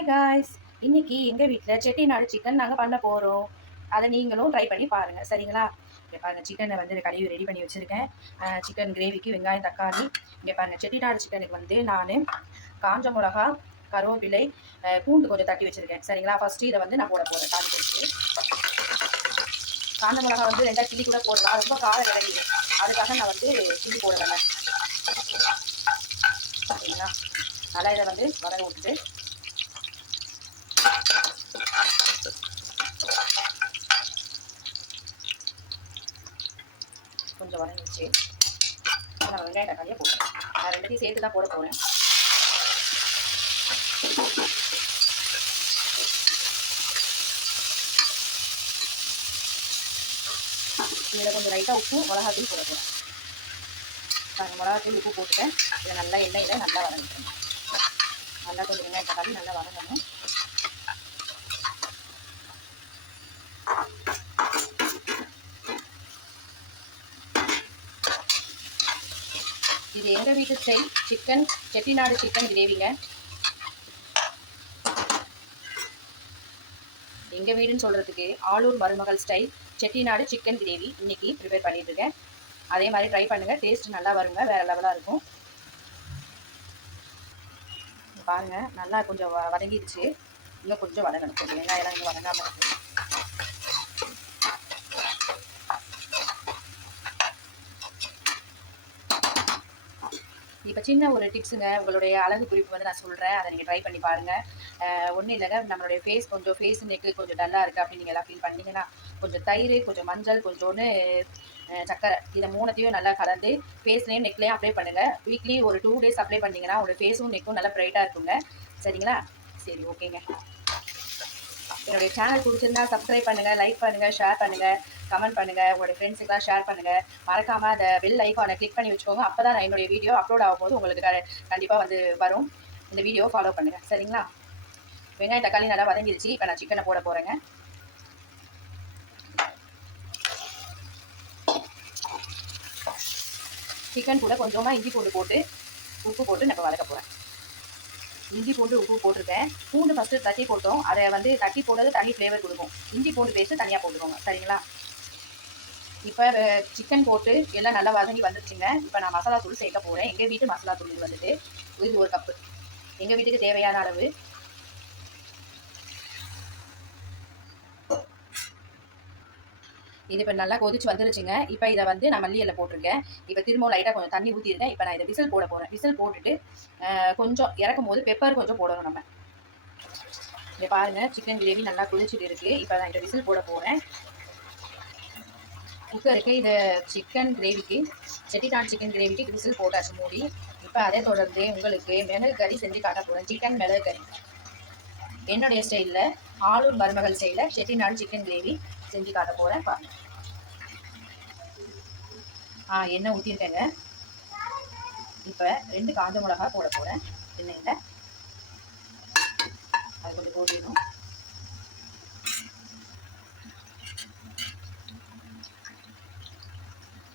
Hi guys, இன்னைக்கு எங்கள் வீட்டில் செட்டிநாடு சிக்கன் நாங்கள் பண்ண போகிறோம். அதை நீங்களும் ட்ரை பண்ணி பாருங்கள், சரிங்களா? இங்கே பாருங்கள், சிக்கனை வந்து கழுவி ரெடி பண்ணி வச்சுருக்கேன். சிக்கன் கிரேவிக்கு வெங்காயம் தக்காளி. இங்கே பாருங்கள், செட்டிநாடு சிக்கனுக்கு வந்து நான் காஞ்ச மிளகா, கருவேப்பிலை, பூண்டு கொஞ்சம் தட்டி வச்சுருக்கேன், சரிங்களா? ஃபஸ்ட்டு இதை வந்து நான் போட போகிறேன். காஞ்சி வச்சு காஞ்ச மிளகா வந்து 2 கிள்ளி கூட போடலாம், ரொம்ப காரம் விளையிடும். அதுக்காக நான் வந்து கிள்ளி போடுவேன், சரிங்களா? நல்லா இதை வந்து வதங்க விட்டுட்டு கொஞ்சம் வதங்கிடுச்சு. நான் வெங்காயம் தக்காளியாக போடுறேன். நான் 2த்தையும் சேர்த்து தான் போட போகிறேன். இதில் கொஞ்சம் லைட்டாக உப்பு மிளகாத்தூள் போட போகிறேன். நான் மிளகாத்தூள் உப்பு போட்டுட்டேன். இதை நல்லா எண்ணெயில் நல்லா வதங்கிக்கணும். நல்லா கொஞ்சம் வெங்காயம் தக்காளி நல்லா வதங்கணும். இது எங்கள் வீட்டு ஸ்டைல் சிக்கன், செட்டிநாடு சிக்கன் கிரேவிங்க. எங்கள் வீடுன்னு சொல்கிறதுக்கு ஆளூர் மருமகள் ஸ்டைல் செட்டிநாடு சிக்கன் கிரேவி இன்னைக்கு ப்ரிப்பேர் பண்ணிட்டு இருக்கேன். அதே மாதிரி ட்ரை பண்ணுங்கள், டேஸ்ட் நல்லா வருங்க, வேறு லெவலாக இருக்கும். பாருங்கள், நல்லா கொஞ்சம் வதங்கிடுச்சு. இன்னும் கொஞ்சம் வதங்கணும். கொஞ்சம் வெங்காயம் இன்னும் வதங்காமல் இருக்குது. இப்போ சின்ன ஒரு டிப்ஸுங்க, உங்களுடைய அழகு குறிப்பு வந்து நான் சொல்கிறேன், அதை நீங்கள் ட்ரை பண்ணி பாருங்கள். ஒன்றும் இல்லைங்க, நம்மளுடைய ஃபேஸ் நெக்கு கொஞ்சம் டல்லாக இருக்குது அப்படின்னு நீங்கள் எல்லாம் ஃபீல் பண்ணிங்கன்னா கொஞ்சம் தயிர், கொஞ்சம் மஞ்சள், கொஞ்சோன்னு சக்கரை, இதை 3த்தையும் நல்லா கலந்து ஃபேஸ்லேயும் நெக்லேயும் அப்ளை பண்ணுங்கள். வீக்லி ஒரு 2 டேஸ் அப்ளை பண்ணிங்கன்னா உங்களோட ஃபேஸும் நெக்கும் நல்லா ப்ரைட்டாக இருக்குங்க, சரிங்களா? சரி, ஓகேங்க. என்னுடைய சேனல் பிடிச்சிருந்தா சப்ஸ்கிரைப் பண்ணுங்கள், லைக் பண்ணுங்கள், ஷேர் பண்ணுங்கள், கமெண்ட் பண்ணுங்கள், உங்களுடைய ஃப்ரெண்ட்ஸுக்கெல்லாம் ஷேர் பண்ணுங்கள். மறக்காமல் அந்த பெல் ஐக்கானை கிளிக் பண்ணி வச்சுக்கோங்க. அப்போ தான் நான் என்னுடைய வீடியோ அப்லோட் ஆகும்போது உங்களுக்கு கண்டிப்பாக வந்து வரும். இந்த வீடியோ ஃபாலோ பண்ணுங்கள், சரிங்களா? வெங்காயம் தக்காளி நல்லா வதங்கிடுச்சு. இப்போ நான் சிக்கனை போட போகிறேங்க. சிக்கன் கூட கொஞ்சமாக இஞ்சி பூண்டு போட்டு உப்பு போட்டு நம்ம வதக்க போகிறேன். இஞ்சி பூண்டு உப்பு போட்டிருக்கேன். பூண்டு ஃபஸ்ட்டு தட்டி போட்டோம், அதை வந்து தட்டி போடுறது தனி ஃப்ளேவர் கொடுக்கும். இஞ்சி பூண்டு பேஸ்ட்டு தனியாக போட்டுக்கோங்க, சரிங்களா? இப்போ சிக்கன் போட்டு எல்லாம் நல்லா வதங்கி வந்துருச்சுங்க. இப்போ நான் மசாலா தூள் சேர்க்க போகிறேன். எங்கள் வீட்டு மசாலா தூள் இது வந்துட்டு இது 1 கப்பு, எங்கள் வீட்டுக்கு தேவையான அளவு. இது இப்போ நல்லா கொதிச்சு வந்துருச்சுங்க. இப்போ இதை வந்து நான் மல்லி இலை போட்டிருக்கேன். இப்போ திரும்ப லைட்டாக கொஞ்சம் தண்ணி ஊற்றிருக்கேன். இப்போ நான் இதை விசில் போட போகிறேன். விசில் போட்டுட்டு கொஞ்சம் இறக்கும் போது பெப்பர் கொஞ்சம் போடணும் நம்ம. இதை பாருங்கள், சிக்கன் கிரேவி நல்லா கொதிச்சுட்டு இருக்குது. இப்போ நான் இதை விசில் போட போகிறேன். குக்கருக்கு இந்த சிக்கன் கிரேவிக்கு, செட்டிநாடு சிக்கன் கிரேவிக்கு விசில் போட்டாச்சு மூடி. இப்போ அதே தொடர்ந்து உங்களுக்கு மிளகு கறி செஞ்சு காட்ட போகிறேன். சிக்கன் மிளகு கறி என்னுடைய ஸ்டைலில், ஆளூர் மருமகள் ஸ்டைலில் செட்டிநாடு சிக்கன் கிரேவி செஞ்சு காட்ட போகிறேன். பாருங்கள். எண்ணெய் ஊற்றிருக்கேங்க. இப்போ 2 காஞ்ச மிளகா போட போகிறேன் எண்ணெயில். அது கொஞ்சம் போடணும்.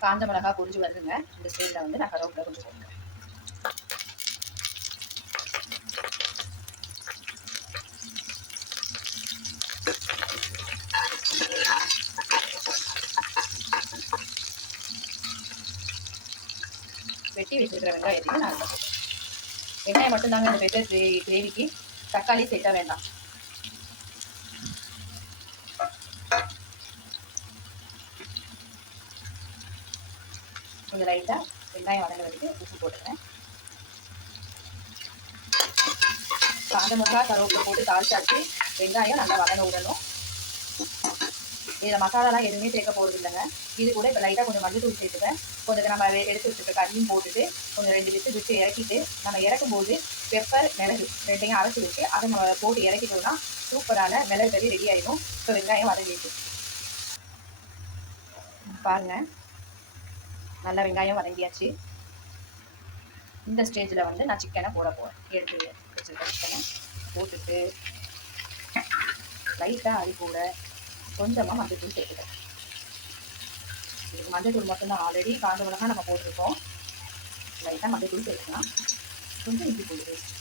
காஞ்ச மிளகா பொரிஞ்சு வருதுங்க. இந்த ஸ்டைலில் வந்து நான் கருவேப்பிலை கொஞ்சம் போடுறேன். வெட்டி வச்சுருக்கிற வெங்காயத்தையும் நான் போட்டேன். வெங்காயம் மட்டும்தாங்க இந்த பெப்பர் கிரேவிக்கு, தக்காளி சேர்க்க வேண்டாம். கொஞ்சம் லைட்டாக வெங்காயம் வதங்குறதுக்கு உப்பு போட்டுக்கிறேன். காஞ்ச மிளகா கருவேப்பிலை போட்டு தாளிச்சாச்சு. வெங்காயம் நல்லா வதங்க விடணும். இதில் மசாலாலாம் எதுவுமே சேர்க்க போகிறது இல்லைங்க. இது கூட இப்போ லைட்டாக கொஞ்சம் மஞ்சள் தூள் சேர்த்துப்பேன். கொஞ்சம் நம்ம எடுத்து வச்சுருக்க கறியும் போட்டுட்டு கொஞ்சம் 2 விசில் விட்டு இறக்கிட்டு, நம்ம இறக்கும்போது பெப்பர், மிளகு 2த்தையும் அரைச்சி வச்சு அதை நம்ம போட்டு இறக்கிட்டோம்னா சூப்பரான மிளகு கறி ரெடி ஆகிடும். இப்போ வெங்காயம் வதங்கிட்டு பாருங்கள், நல்லா வெங்காயம் வதங்கியாச்சு. இந்த ஸ்டேஜில் வந்து நான் சிக்கனை போட போகிறேன். எடுத்து வச்சுருக்க சிக்கனை போட்டுட்டு லைட்டாக அது கூட கொஞ்சமாக மஞ்சள் தூள் சேர்த்துக்கிறேன். இதுக்கு மஞ்சள் தூள் மட்டும்தான், ஆல்ரெடி காஞ்ச மிளகா நம்ம போட்டிருக்கோம். லைட்டாக மஞ்சள் தூள் சேர்த்துக்கலாம். கொஞ்சம் இஞ்சி பூண்டு பேஸ்ட்,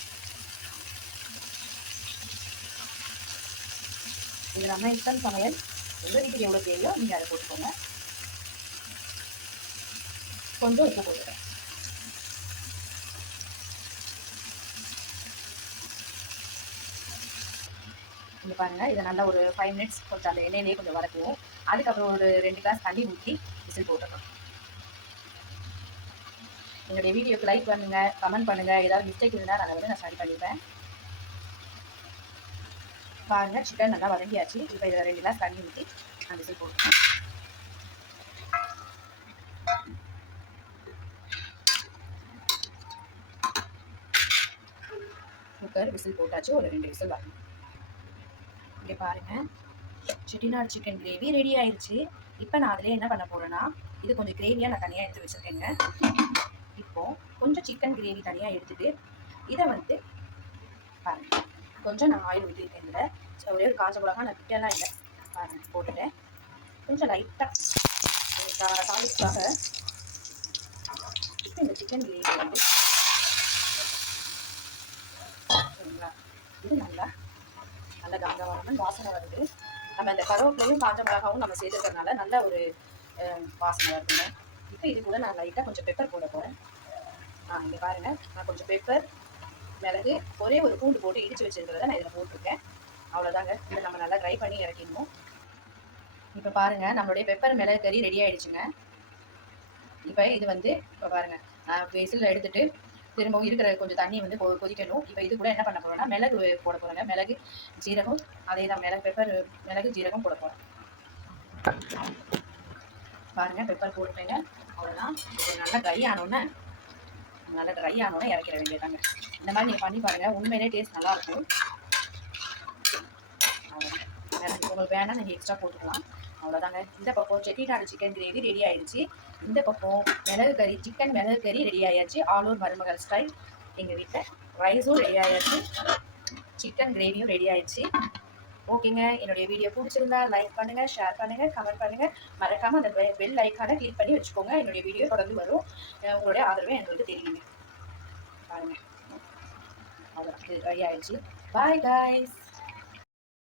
இது நம்ம இன்ஸ்டன்ட் சமையல். உங்கள் வீட்டுக்கு எவ்வளோ தேவையோ நீங்கள் அதை போட்டுக்கோங்க. கொஞ்சம் உப்பு போட்டுக்கிறேன். இங்கே பாருங்கள், இதை நல்லா ஒரு 5 மினிட்ஸ் கொஞ்சம் அந்த எண்ணெயிலேயே கொஞ்சம் வதக்குவோம். அதுக்கப்புறம் ஒரு 2 கிளாஸ் தண்ணி ஊற்றி விசில் போட்டுடணும். என்னுடைய வீடியோக்கு லைக் பண்ணுங்கள், கமெண்ட் பண்ணுங்கள். ஏதாவது மிஸ்டேக் இருந்தால் நான் சரி பண்ணிப்பேன். பாருங்கள், சிக்கன் நல்லா வதங்கியாச்சு. இப்போ இதில் 2 கிளாஸ் தண்ணி ஊற்றி நான் விசில் போட்டுருக்கேன். குக்கர் விசில் போட்டாச்சு. ஒரு 2 விசில் வரணும். இங்கே பாருங்கள், செட்டிநாடு சிக்கன் கிரேவி ரெடி ஆயிடுச்சு. இப்போ நான் அதிலே என்ன பண்ண போகிறேன்னா, இது கொஞ்சம் கிரேவியாக நான் தனியாக எடுத்து வச்சுருக்கேங்க. இப்போது கொஞ்சம் சிக்கன் கிரேவி தனியாக எடுத்துகிட்டு இதை வந்து பாருங்கள், கொஞ்சம் நான் ஆயில் ஊற்றிருக்கேன். இதில் ஒரே ஒரு காஞ்ச மிளகா, நான் கிட்டெல்லாம் இல்லை பாருங்கள் போட்டுட்டேன். கொஞ்சம் லைட்டாக தாளிப்புக்காக இப்போ இந்த சிக்கன் கிரேவி வந்து சரிங்களா, இது நல்லா கமகமான வாசனை வருது. நம்ம இந்த கருவேப்பிலையும் காஞ்ச மிளகாவும் நம்ம சேர்த்துக்கிறதுனால நல்ல ஒரு வாசனை வருதுங்க. இப்போ இது கூட நான் லைட்டாக கொஞ்சம் பெப்பர் போட போகிறேன். இங்கே பாருங்கள், நான் கொஞ்சம் பெப்பர், மிளகு, ஒரே ஒரு பூண்டு போட்டு இடித்து வச்சுருக்கிறத நான் இதில் போட்டிருக்கேன். அவ்வளோதாங்க. இதை நம்ம நல்லா ட்ரை பண்ணி இறக்கிடணும். இப்போ பாருங்கள், நம்மளுடைய பெப்பர் மிளகு கறி ரெடி ஆகிடுச்சுங்க. இப்போ இது வந்து இப்போ பாருங்கள், விசில் எடுத்துகிட்டு திரும்பவும் இருக்கிற கொஞ்சம் தண்ணி வந்து கொதிக்கணும். இப்போ இது கூட என்ன பண்ண போகிறோம்னா மிளகு போட போகிறேங்க. மிளகு ஜீரகம், அதே தான் பெப்பர், மிளகு ஜீரகம் போட போகிறேன். பாருங்கள், பெப்பர் போட்டுட்டேங்க. அவ்வளோதான். நல்லா ட்ரை ஆனோன்னே இறக்கிற வேண்டியதாங்க. இந்த மாதிரி நீங்கள் பண்ணி பாருங்கள், உண்மையிலே டேஸ்ட் நல்லாயிருக்கும். உங்களுக்கு வேணால் நீங்கள் எக்ஸ்ட்ரா போட்டுக்கலாம். அவ்வளோதாங்க. இந்த பக்கம் செட்டிநாடு சிக்கன் கிரேவி ரெடி ஆயிடுச்சு. இந்த பக்கம் சிக்கன் மிளகு கறி ரெடி ஆயாச்சு. ஆலூர் மருமகள் ஸ்டைல். எங்கள் வீட்டில் ரைஸும் ரெடி ஆயாச்சு, சிக்கன் கிரேவியும் ரெடி ஆயிடுச்சு. ஓகேங்க, என்னுடைய வீடியோ பிடிச்சிருந்தா லைக் பண்ணுங்கள், ஷேர் பண்ணுங்கள், கமெண்ட் பண்ணுங்கள். மறக்காமல் அந்த பெல் ஐக்கானை கிளிக் பண்ணி வச்சுக்கோங்க. என்னுடைய வீடியோ தொடர்ந்து வரும். உங்களுடைய ஆதரவை எனக்கு தெரியுங்க. பாருங்கள், அவ்வளோ ரெடி ஆயிடுச்சு. Bye guys.